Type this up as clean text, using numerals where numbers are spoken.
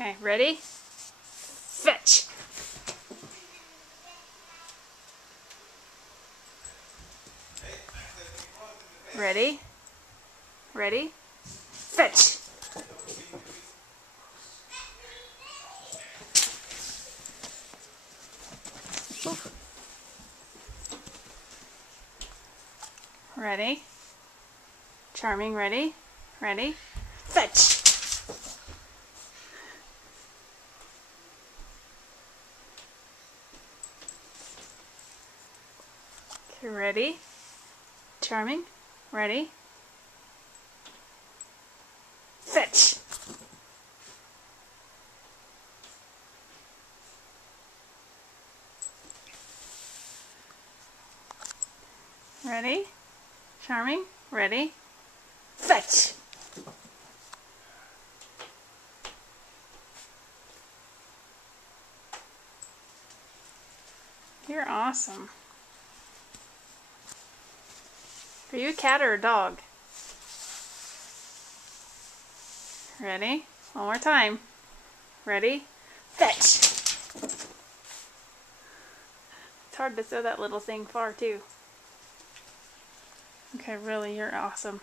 Okay, ready? Fetch! Ready? Ready? Fetch! Oof. Ready? Charming, ready? Ready? Fetch! Okay, ready? Charming, ready? Fetch! Ready? Charming, ready? Fetch! You're awesome. Are you a cat or a dog? Ready? One more time. Ready? Fetch! It's hard to throw that little thing far too. Okay, really, you're awesome.